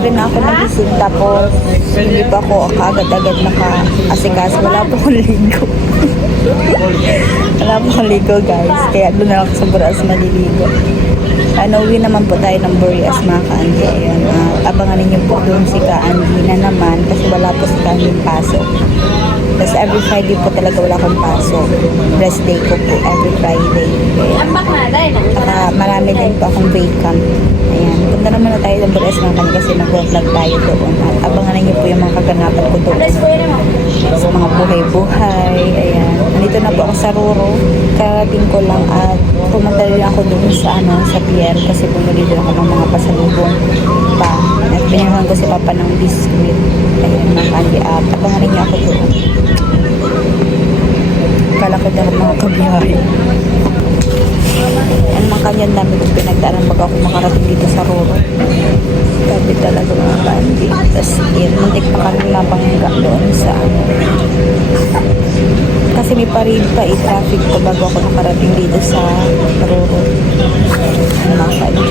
maaga na ako nagising tapos hindi pa ako agad-agad naka-asikas. Wala po akong ligo. Wala po akong ligo guys. Kaya doon na ako sa Boreas maliligo. Uwi naman po tayo ng Boreas mga ka-Andy. Ayan, abangan ninyo po doon si ka-Andy na naman kasi wala po si ka-Andy pasok. Tapos every Friday po talaga wala akong pasok. Rest day ko po every Friday. Kaya marami din po akong vacant. Ayan, punta naman na tayo ng Boreas naman kasi nag-vlog tayo doon. At abangan ninyo po yung mga kaganapan ko doon. Sa mga buhay-buhay. Ayan, nandito na po ako sa Roro. Karating ko lang at pumunta rin ako doon sa sa pier kasi bumili din ako ng mga pasalubong pa. At binilhan ko si Papa ng biscuit. Ayan, mga candy up. Abangan ninyo ako doon. Kalakad ako mga kabiyahe. Yan mga kanyan dami kong pinagdaanan bago ako makarating dito sa Roro. Grabe talaga mga candy. Tapos yun, muntik pa kami mabangga doon sa kasi may parid pa traffic ko bago ako nakarating dito sa Roro. Ang mga candy.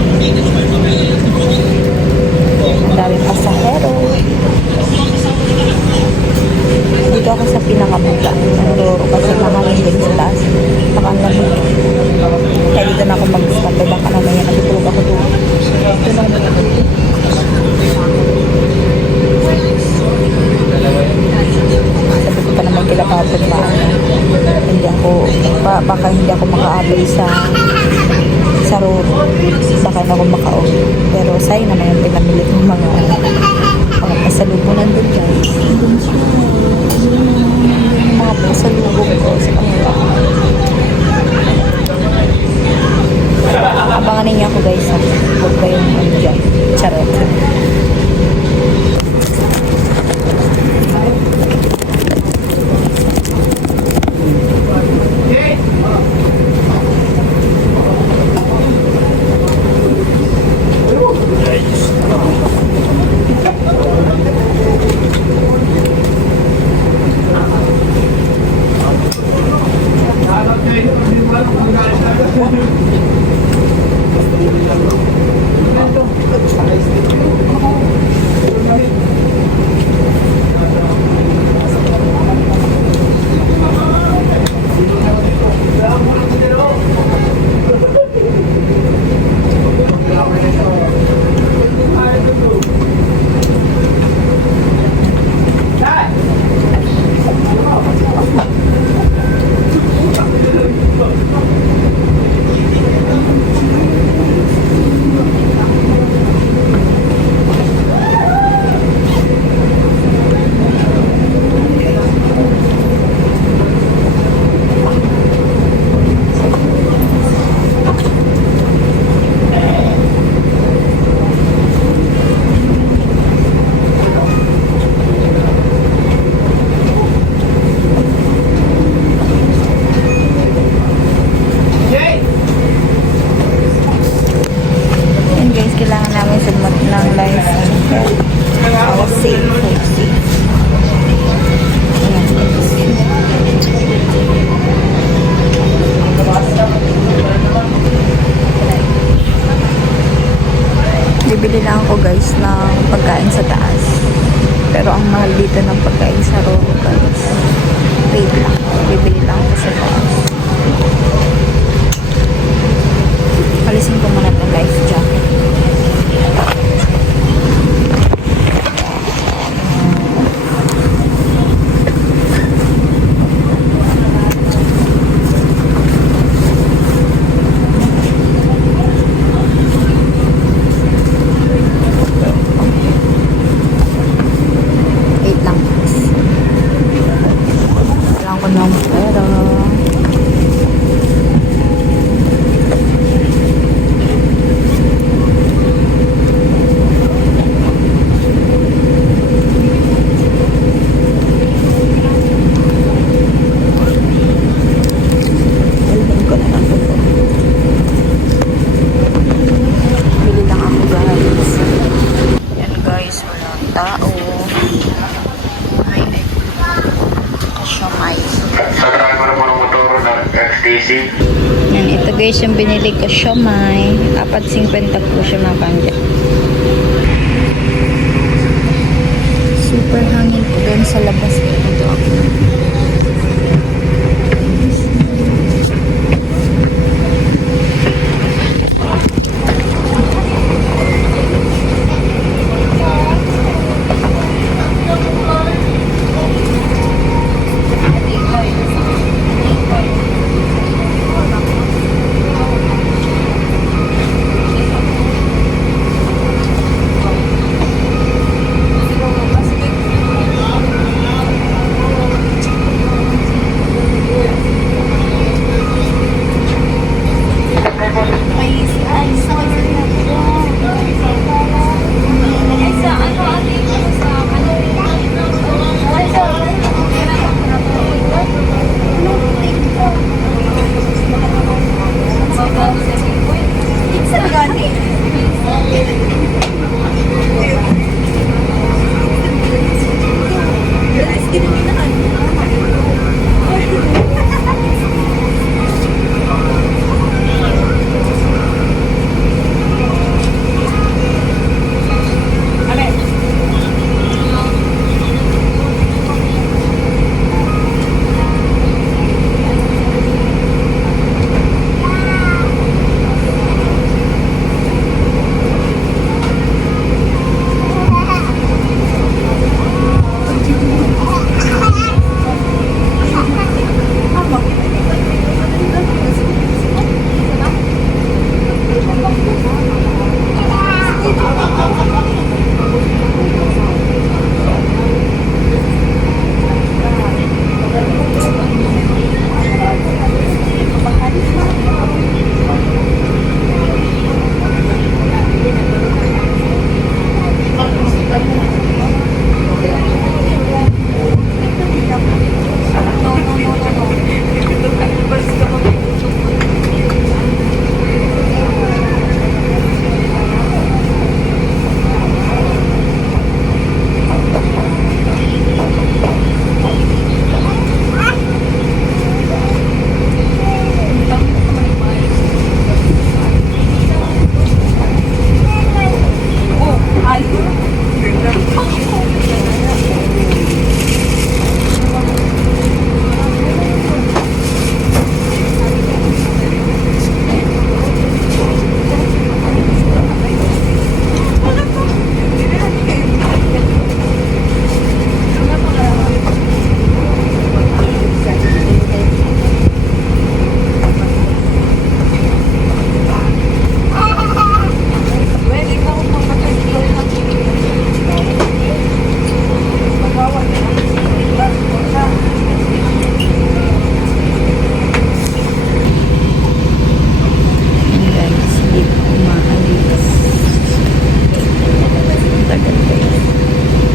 Ang daming pasahero. Dito ako sa pinakabuta ng Roro kasi mahangin din sa taas. Baka ang lamig. Kaya dito na ako mag-stop. Baka naman yan. Natutulog ako doon. Ito na ako. Sabi ko pa naman kila kapag na hindi ako, baka hindi ako makaabay sa Roro. Baka na ako maka-uwi. Pero sa'yo naman yung pinamilit ng mga pasalubong nandun guys. Mga pasalubong ko sa kanila. Abangan ninyo ako guys ha. Huwag kayong dyan. Charot. Bibili lang ako guys ng pagkain sa taas. Pero ang mahal dito ng pagkain sa Roro guys. Wait lang. Bibili lang ako sa taas. Alisin ko muna ng life jacket. Yan, ito guys yung binili ko siomai. 4.50 po siya mga kanya.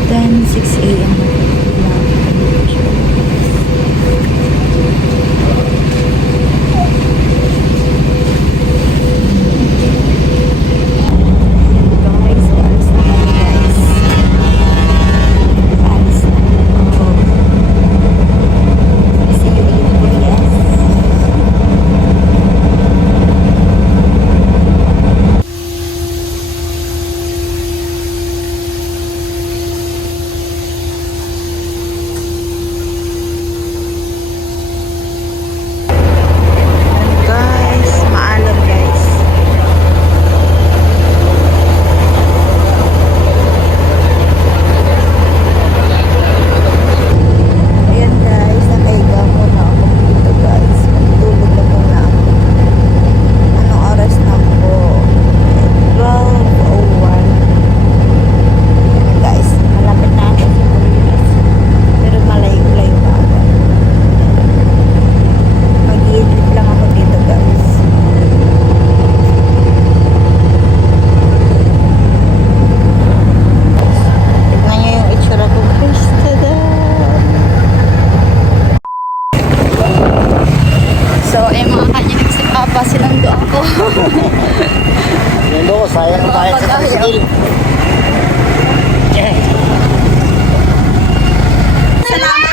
Then 6 a.m. Guys, paalis na kami guys. Paalis na. See you again, yes. Guys, maalam guys. Ayan guys, nakahiga muna ako dito guys. Matulog na muna ako. Anong oras na po? 12:01. Ayan guys, malapit na ako sa Burias. Pero malayo-layo pa ako. Mag-i-edit lang ako dito guys. Tignan nyo yung itsura ko guys. Tada! So, mga kanya si Papa, sinundo ako. Sinundo ko, sayang tayo sa tricycle.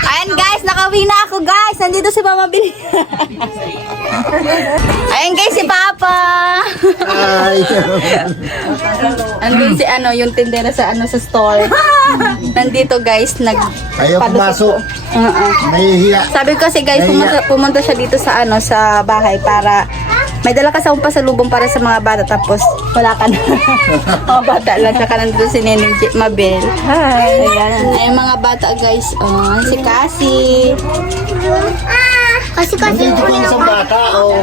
Ayan guys, nakauwi na ako guys. Nandito si Mama Billy. Ayan guys, si Papa. Ay. Andun si yung tindera sa sa store. Nandito guys, Ayaw pumasok. Nahihiya. Sabi ko kasi guys, pumunta siya dito sa sa bahay para may dala kasi akong pasalubong para sa mga bata tapos wala ka na. Mga bata lang saka nandun si Neneng Mabel. Hi. Ayan. Ayan mga bata guys. Si Cassie. Kasi dito ko isang bata, oh.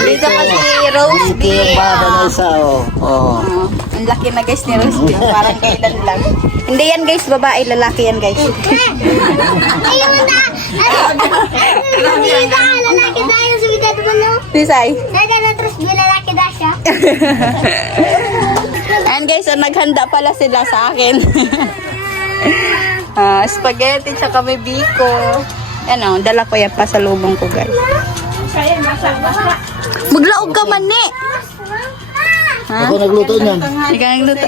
Dito kasi Rose Dito yung bata na isa, oh. Ang laki na guys ni Rose B. Parang kailan lang. Hindi yan guys, babae, lalaki yan guys. Ayun na! Lalaki tayo sa bita naman, no? Pisay. Naglalatras di lalaki na siya. Ayan guys, naghanda pala sila sa akin. Spaghetti tsaka may biko. Dala ko yan pasalubong ko guys. Maglaog ka man ni. Ako nagluto niyan. Ikaw nagluto.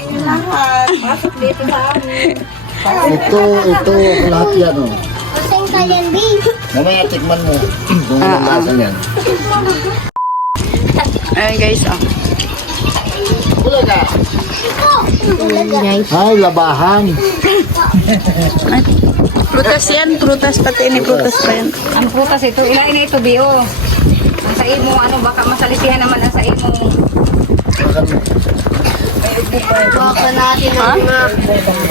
Ito, lahat yan, oh. Kusang kalyan, B. Mamaya tikman mo kung anong lasa niyan. Ayan guys, Bulaga. Ay, labahan. Prutas yan, prutas pati ini prutas pa yan. Ang prutas ito, ilain na ito, Bio. Ang sa imo, baka masalisihan naman ang sa imo. Baka natin ang mga...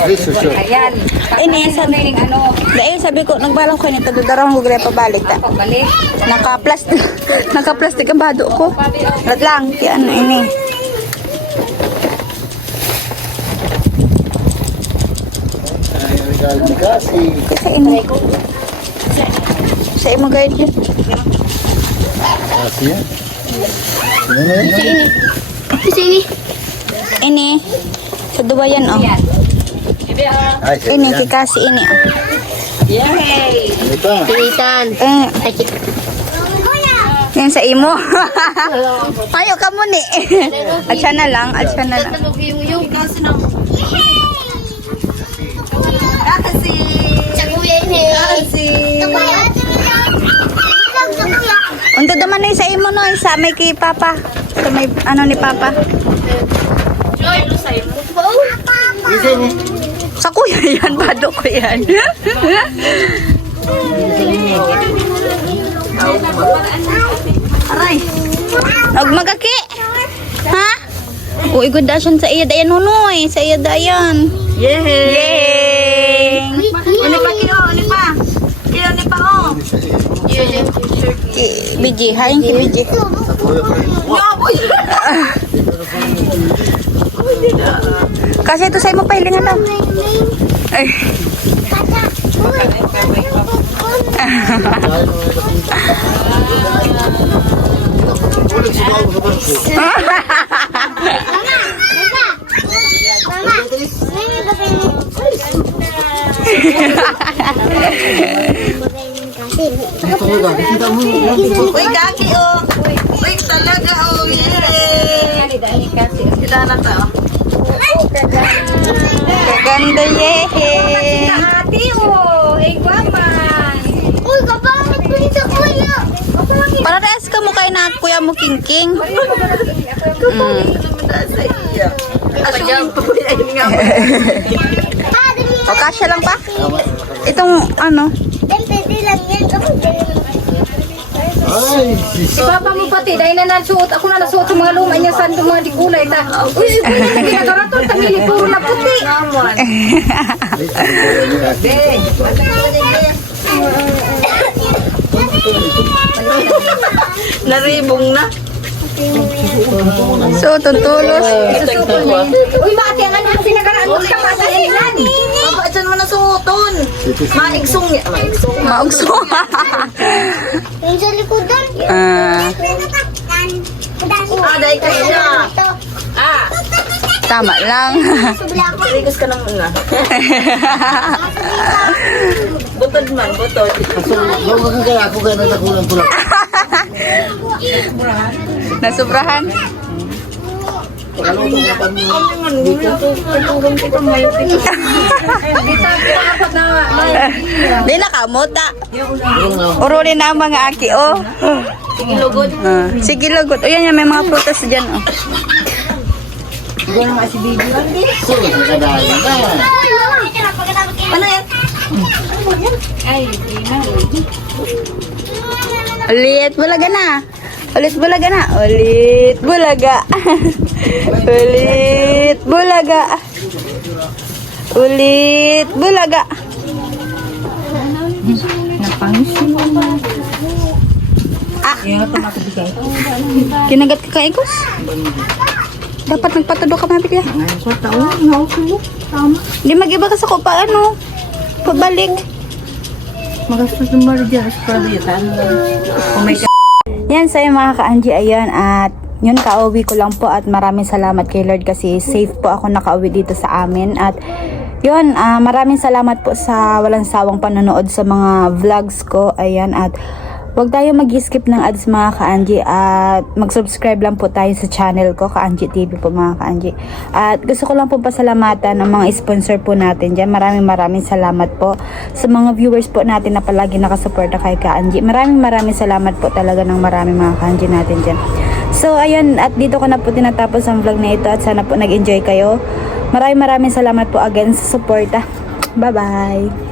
Ay, susyo. Ayan. Ini, dahil sabi ko, nagbalang ko nito, dadarang ko gaya pabalik ta. Pagbalik. Naka-plastic ang bado ko. Lat lang, yan, ini. Kasi, Kasi ini. Sa imo guide yan. kasi yan. Ano na yan? Sini. Ini. Sa duwa yan, Ayan. Ay, Ini, kikasi ini, Yay! Ito. Pilitan. Yan sa imo. Ayo ka mo ni. At siya na lang, Tatalog yung kasi na. Kasi. Sa kuya ini. Kasi. Sa kuya. Sa kuya. Unto naman na sa imo no, sa may kay Papa. Sa may ni Papa. Kasi ni. Sa kuya yan, bado ko yan. Aray. Huwag magaki. Ha? Uy, good dasyon sa iya dayan nunoy. Sa iya dayan. Yay! Ini pa kilo, ini pa. Kilo, ini pa oh. Biji, hain ki biji. Kasi ito sa imo pahilingan daw. Ay. Mama! Ngayon ba kayo? Uy, kaki oh. Uy, talaga oh. Yay! Dali kasi. Sila na to. Ganda yay! Ate, oh. Hey, guaman. Uy, kapangit ko ni sa kuya. Parehas ka mo kayo na kuya mo king-king. O, kasya lang pa? Itong ano? Pwede lang yan. Kapag Si Papa mo pati, dahil na nasuot. Ako na nasuot sa mga luma niya sa mga di kulay. Uy, ginagaraton, tamili, puro na puti. Naribong na. So, tuntulos. Uy, mati, ang ano, sinagaraan mo ka pa dahil nani. Baba, dyan mo na suoton. Maiksong niya. Maiksong. Mauksong. yung sa likodan. Dahil kayo siya. Tama lang. Rigas ka naman na. Butod man, butod. Nasubrahan? Di na kamuta. Urunin na ang mga aki, oh. Sige, lugod. Sige, lugod. O, yan, may mga prutas dyan, oh. Ano yan? Ulit, bulaga na. Ulit, bulaga na. Ulit, bulaga. Ulit, bulaga. Ulit, bulaga. Kinagat ka kay Ikos? Dapat nagpatudo ka mabit ya. Hindi mag-iba ka sa kupa, ano? Pabalik. Magastos ng bari dyan. Oh my God. Yan sa'yo mga ka-Angie, ayan, at yun, kauwi ko lang po at maraming salamat kay Lord kasi safe po ako nakauwi dito sa amin. At yun, maraming salamat po sa walang sawang panonood sa mga vlogs ko, ayan, at huwag tayo mag-skip ng ads mga ka-Angie at mag-subscribe lang po tayo sa channel ko, Ka-Angie TV po mga ka-Angie. At gusto ko lang po pasalamatan ang mga sponsor po natin dyan. Maraming salamat po sa mga viewers po natin na palagi nakasuporta kay Ka-Angie. Maraming salamat po talaga ng maraming mga ka-Angie natin dyan. So ayun, at dito ko na po tinatapos ang vlog na ito at sana po nag-enjoy kayo. Maraming salamat po again sa suporta. Bye bye!